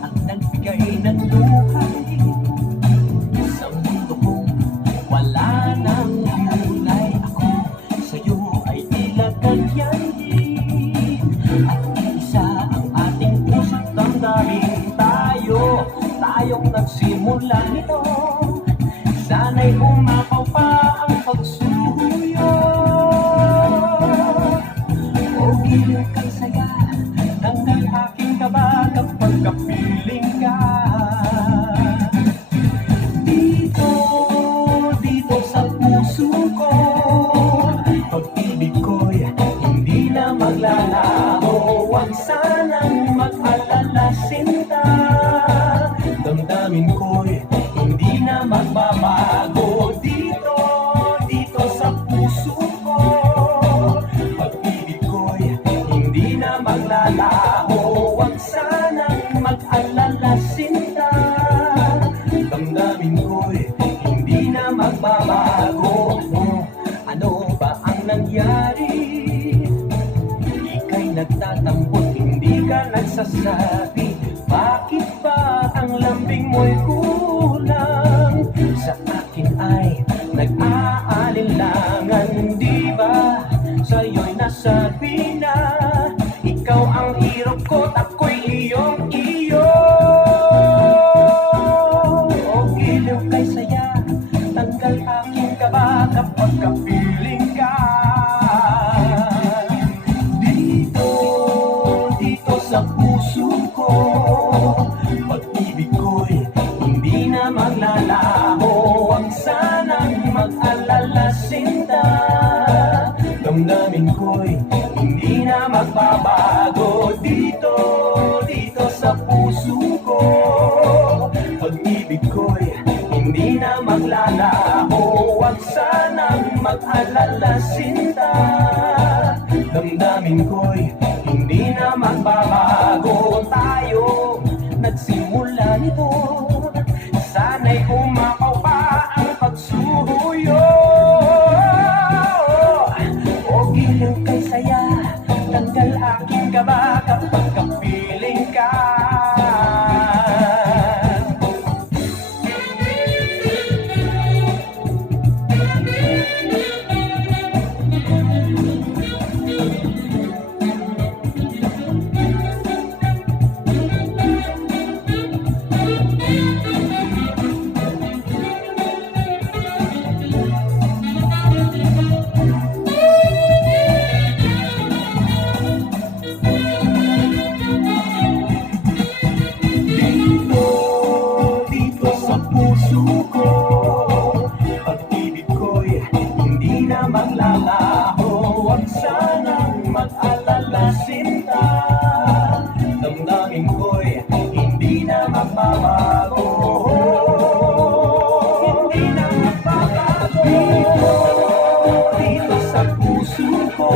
ang nagbigay ng buhay sa mundo kong wala nang kulay. Ako sa'yo ay tila ganyanin, at isa ang ating puso't damdamin. Tayong nagsimula nito, sana'y umapaw pa ang pagsuyo. O giliw kang saya, tanggal aking kaba kapag kapiling ka. Dito sa puso ko, pag-ibig ko'y hindi na maglalaho. Huwag sanang mag-alala, sinta, damdamin ko'y hindi na magbabago. Dito sa puso ko, pag-ibig ko'y hindi na maglalaho. Huwag sanang mag-alala, sinta, damdamin ko'y hindi na magbabago. Ano ba ang nangyari? Ika'y nagtatambot, hindi ka nagsasabi. Bakit ba ang lambing mo'y kulang? Sa akin ay nag-aalinlangan. Di ba sa'yo'y nasabi na ikaw ang hirap ko, ako'y iyong-iyo? O giliw kay saya, tanggal aking kaba kapag kapiling ka. Dito sa puso ko, pag-ibig ko'y hindi na maglalaho. Huwag sanang mag-alala, sinta, damdamin ko'y hindi na magbabago. Dito sa puso ko, pag-ibig ko'y hindi na maglalaho. Huwag sanang mag-alala, sinta, damdamin ko'y hindi na magbabago. Tayo nagsimula nito, sana'y umapaw pa ang pagsuyo. O giliw kay saya, tanggal aking kaba kapag kapiling ka. Pag-ibig ko'y hindi na maglalaho. Huwag sanang mag-alala, sinta, damdamin ko'y hindi na magbabago. Hindi na magbabago. Dito sa puso ko,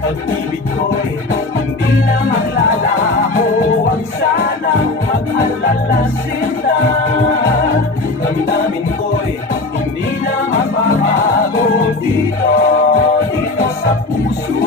pag-ibig ko'y hindi na maglalaho. Huwag sanang mag-alala, sinta, damdamin ko'y hindi na magbabago. Dito sa puso